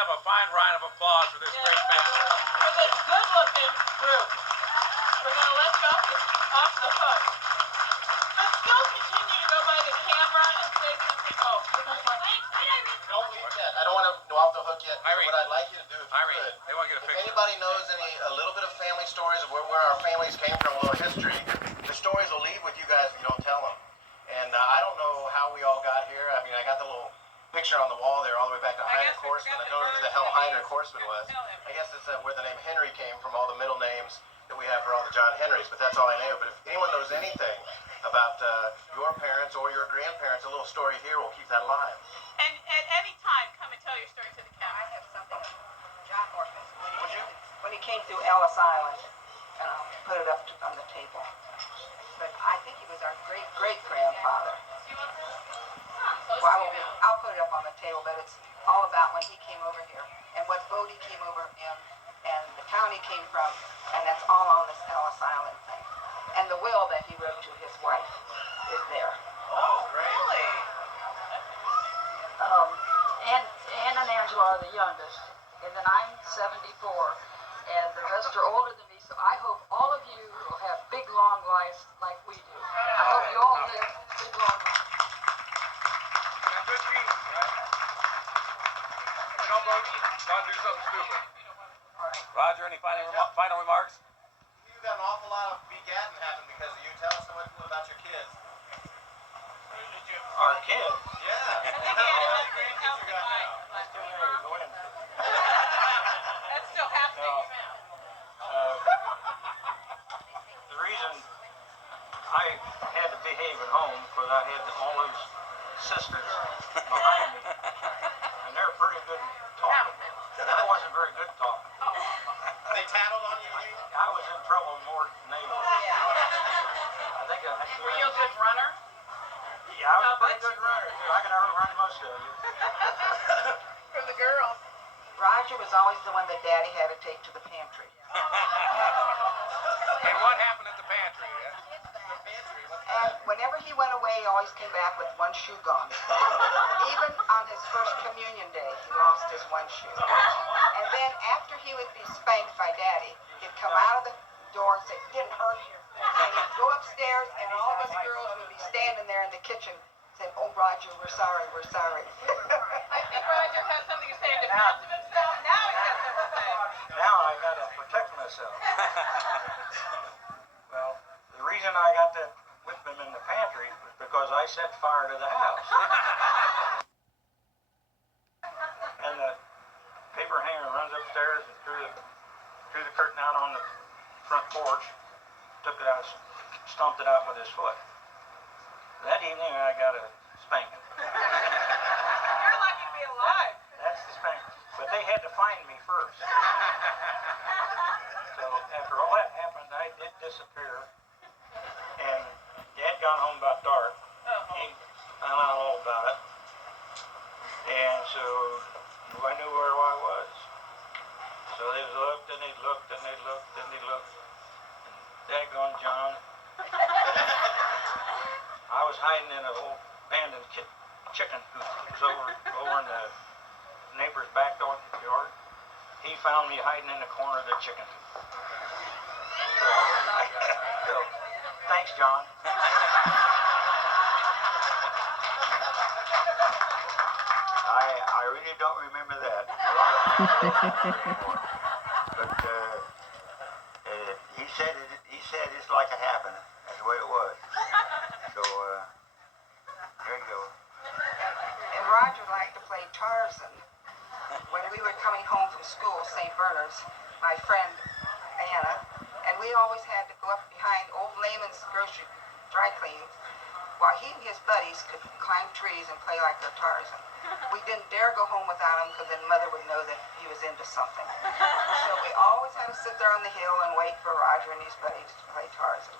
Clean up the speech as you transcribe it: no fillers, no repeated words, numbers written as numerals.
have a fine round of applause for this great family. For this good-looking group. We're going to let you off the hook. But still continue to go by the camera and say something. Oh, you're going to Don't leave yet. I don't want to go off the hook yet. Irene. What I'd like you to do, if you Irene, could, they want to get a if picture. anybody knows a little bit of family stories of where our families came from, a little history, the stories will leave with you guys if you don't tell them. And I don't know how we all got here. I mean, I got the little picture on the wall there all the way back to Heinrich Horstman. I don't know who the hell Heinrich Horstman was. I guess it's where the name Henry came from, all the middle names that we have for all the John Henrys, but that's all I know. But if anyone knows anything about your parents or your grandparents, a little story here will keep that alive. And at any time, come and tell your story to the camera. I have something. John Horstman. When he came through Ellis Island, and I'll put it up on the table. But I think he was our great-great-grandfather. Well, I'll put it up on the table, but it's all about when he came over here and what boat he came over in and the town he came from, and that's all on this Ellis Island thing. And the will that he wrote to his wife is there. Oh, great. Really? Ann and Angela are the youngest, and then I'm 74, and the rest are older than me, so I hope all of you will have big, long lives like we do. I hope you all live big, long lives. And good genes, right? If we don't vote, don't do something stupid. Roger, any final remarks? You got an awful lot of begatting happen because of you. Tell us about your kids. Our kids? Yeah. That's still happening. The reason I had to behave at home because I had all those sisters behind me, and they're pretty good talking. I wasn't very good talking. They tattled on you, Lee? I was in trouble more than they were. I think Were you a good runner? Yeah, I was a pretty good runner too. I could outrun most of you. For the girls. Roger was always the one that Daddy had to take to the pantry. And what happened at the pantry? And whenever he went away, he always came back with one shoe gone. Even on his first communion day, he lost his one shoe. And then after he would be spanked by Daddy, he'd come out of the door and say, "Didn't hurt you." And he'd go upstairs, and all of us girls would be standing there in the kitchen saying, "Oh, Roger, we're sorry, we're sorry." I think Roger has something to say in defense of himself. Now he has something to say. Now I got to protect myself. Well, the reason I got to whip him in the pantry was because I set fire to the house. And the paper hanger runs upstairs and threw the curtain out on the front porch, took it out, stomped it out with his foot. That evening I got a spanking. You're lucky to be alive. That's the spanking. But they had to find me first. So after all that happened, I did disappear. And Dad got home about dark. He found out all about it. And so I knew where I was. So they looked and they looked and they looked and they looked. And daggone John. I was hiding in an old abandoned chicken coop. It was over in the neighbor's back yard. He found me hiding in the corner of the chicken coop. So, thanks, John. I really don't remember that. But he said it's like it happened. That's the way it was. So there you go. And Roger liked to play Tarzan. When we were coming home from school, St. Bernard's, my friend Anna, and we always had to go up behind old Lehman's grocery dry cleans while he and his buddies could climb trees and play like they're Tarzan. We didn't dare go home without him because then Mother would know that he was into something. So we always had to sit there on the hill and wait for Roger and his buddies to play Tarzan.